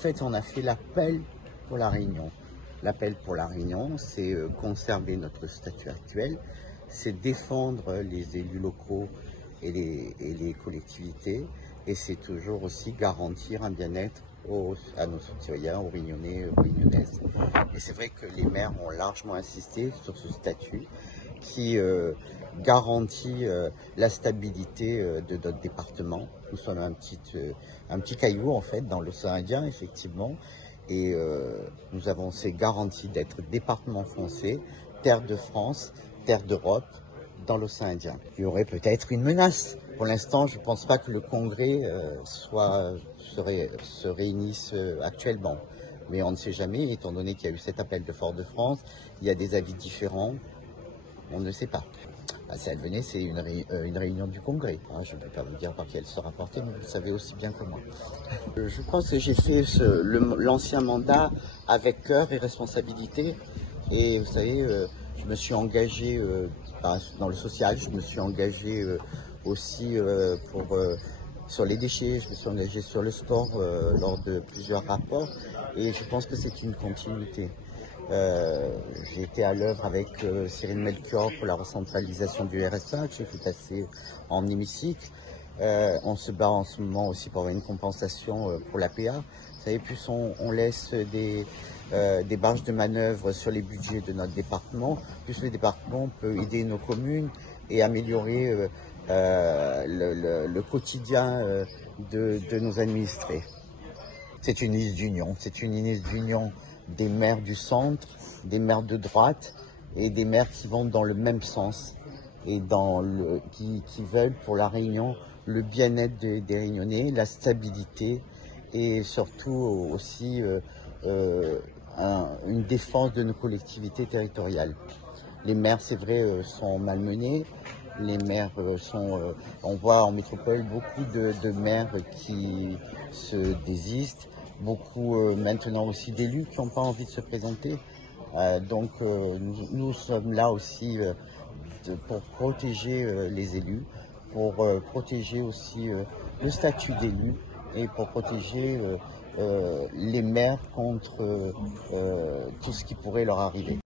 fait, on a fait l'appel pour la Réunion. L'appel pour la Réunion, c'est conserver notre statut actuel, c'est défendre les élus locaux et les collectivités, et c'est toujours aussi garantir un bien-être à nos citoyens, aux Réunionnais, aux Réunionnaises. Et c'est vrai que les maires ont largement insisté sur ce statut qui garantit la stabilité de notre département. Nous sommes un petit caillou en fait dans l'océan Indien, effectivement, et nous avons ces garanties d'être département français, terre de France, terre d'Europe, dans l'océan Indien. Il y aurait peut-être une menace. Pour l'instant, je ne pense pas que le Congrès se réunisse actuellement. Mais on ne sait jamais, étant donné qu'il y a eu cet appel de Fort-de-France, il y a des avis différents, on ne sait pas. Si elle venait, c'est une réunion du Congrès. Je ne peux pas vous dire par qui elle sera portée, mais vous le savez aussi bien que moi. Je pense que j'ai fait l'ancien mandat avec cœur et responsabilité. Et vous savez, je me suis engagé dans le social, je me suis engagé aussi sur les déchets, je me suis engagé sur le sport lors de plusieurs rapports. Et je pense que c'est une continuité. J'ai été à l'œuvre avec Cyril Melchior pour la recentralisation du RSA, que j'ai fait passer en hémicycle. On se bat en ce moment aussi pour avoir une compensation pour l'APA. Vous savez, plus on laisse des marges de manœuvre sur les budgets de notre département, plus le département peut aider nos communes et améliorer le quotidien de nos administrés. C'est une liste d'union des maires du centre, des maires de droite et des maires qui vont dans le même sens et qui veulent pour la Réunion le bien-être des Réunionnais, la stabilité et surtout aussi une défense de nos collectivités territoriales. Les maires, c'est vrai, sont malmenés. Les maires on voit en métropole beaucoup de maires qui se désistent, beaucoup maintenant aussi d'élus qui n'ont pas envie de se présenter. Donc nous sommes là aussi pour protéger les élus, pour protéger aussi le statut d'élu et pour protéger les maires contre tout ce qui pourrait leur arriver.